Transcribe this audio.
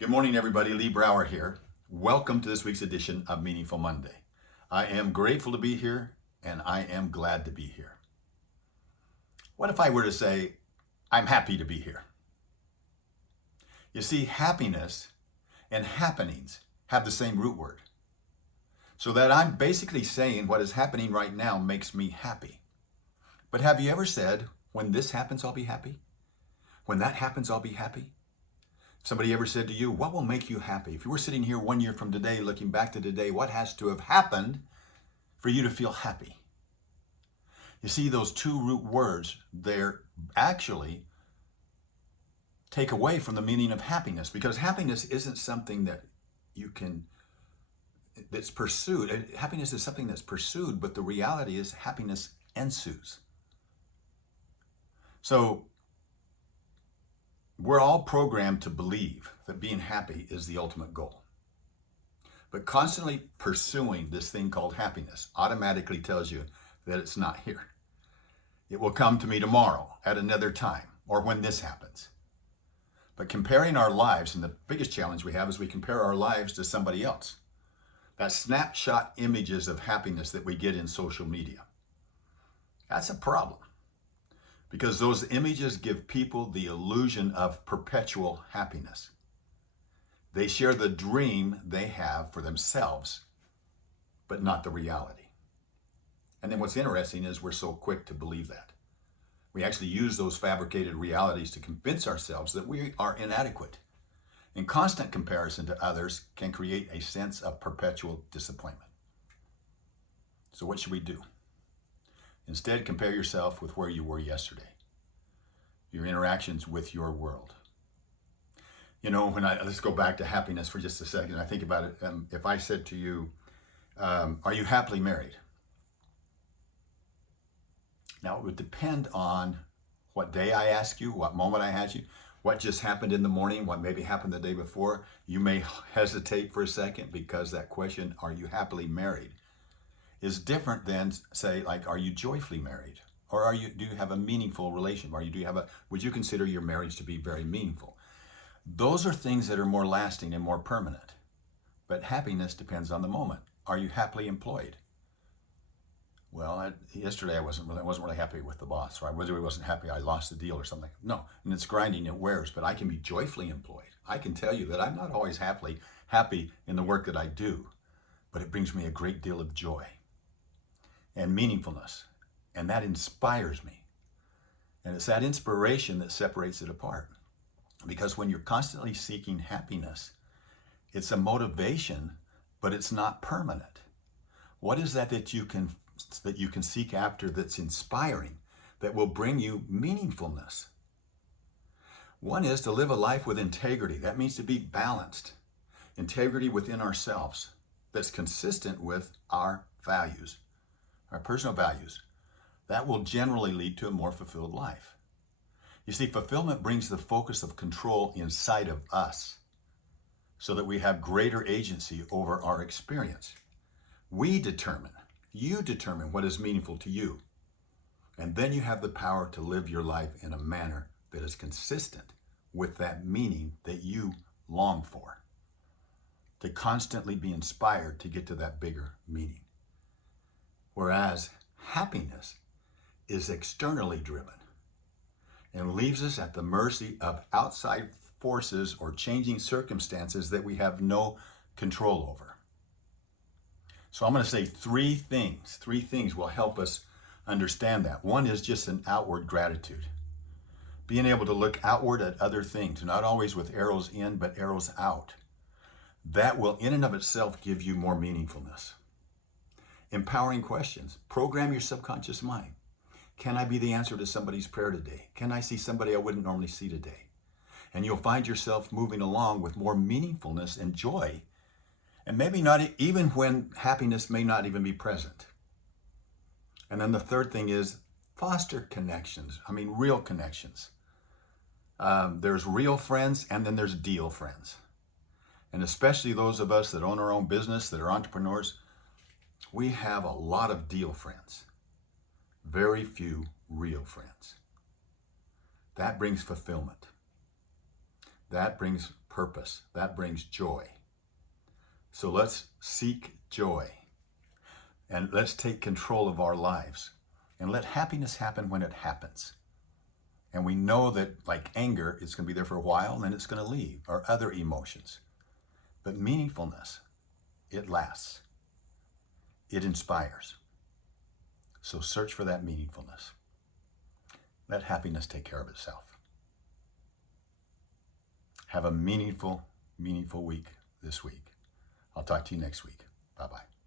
Good morning, everybody. Lee Brower here. Welcome to this week's edition of Meaningful Monday. I am grateful to be here, and I am glad to be here. What if I were to say, I'm happy to be here? You see, happiness and happenings have the same root word. So that I'm basically saying what is happening right now makes me happy. But have you ever said, when this happens, I'll be happy? When that happens, I'll be happy? Somebody ever said to you, what will make you happy? If you were sitting here 1 year from today, looking back to today, what has to have happened for you to feel happy? You see, those two root words, they're actually take away from the meaning of happiness, because happiness isn't something that that's pursued. Happiness is something that's pursued, but the reality is happiness ensues. So we're all programmed to believe that being happy is the ultimate goal. But constantly pursuing this thing called happiness automatically tells you that it's not here. It will come to me tomorrow at another time, or when this happens. But comparing our lives, and the biggest challenge we have is we compare our lives to somebody else. That snapshot images of happiness that we get in social media. That's a problem. Because those images give people the illusion of perpetual happiness. They share the dream they have for themselves, but not the reality. And then what's interesting is we're so quick to believe that. We actually use those fabricated realities to convince ourselves that we are inadequate. And constant comparison to others can create a sense of perpetual disappointment. So what should we do? Instead, compare yourself with where you were yesterday, your interactions with your world. You know, let's go back to happiness for just a second. I think about it. If I said to you, are you happily married? Now, it would depend on what day I ask you, what moment I had you, what just happened in the morning, what maybe happened the day before. You may hesitate for a second because that question, are you happily married, is different than, say, like, are you joyfully married? Or do you have a meaningful relation? Would you consider your marriage to be very meaningful? Those are things that are more lasting and more permanent. But happiness depends on the moment. Are you happily employed? Well, yesterday I wasn't really happy with the boss, or I really wasn't happy I lost the deal or something. No, and it's grinding, it wears, but I can be joyfully employed. I can tell you that I'm not always happy in the work that I do, but it brings me a great deal of joy and meaningfulness, and that inspires me. And it's that inspiration that separates it apart. Because when you're constantly seeking happiness, it's a motivation, but it's not permanent. What is that you can seek after that's inspiring, that will bring you meaningfulness? One is to live a life with integrity. That means to be balanced. Integrity within ourselves that's consistent with our values, our personal values. That will generally lead to a more fulfilled life. You see, fulfillment brings the focus of control inside of us so that we have greater agency over our experience. You determine what is meaningful to you. And then you have the power to live your life in a manner that is consistent with that meaning that you long for. To constantly be inspired to get to that bigger meaning. Whereas happiness is externally driven and leaves us at the mercy of outside forces or changing circumstances that we have no control over. So I'm going to say three things. Three things will help us understand that. One is just an outward gratitude. Being able to look outward at other things, not always with arrows in, but arrows out. That will in and of itself give you more meaningfulness. Empowering questions. Program your subconscious mind. Can I be the answer to somebody's prayer today? Can I see somebody I wouldn't normally see today? And you'll find yourself moving along with more meaningfulness and joy. And maybe not even when happiness may not even be present. And then the third thing is foster connections. Real connections. There's real friends, and then there's deal friends. And especially those of us that own our own business, that are entrepreneurs, we have a lot of deal friends. Very few real friends. That brings fulfillment. That brings purpose. That brings joy. So let's seek joy and let's take control of our lives and let happiness happen when it happens. And we know that, like anger, it's going to be there for a while and then it's going to leave, or other emotions. But meaningfulness, it lasts. It inspires. So search for that meaningfulness. Let happiness take care of itself. Have a meaningful week this week. I'll talk to you next week. Bye-bye.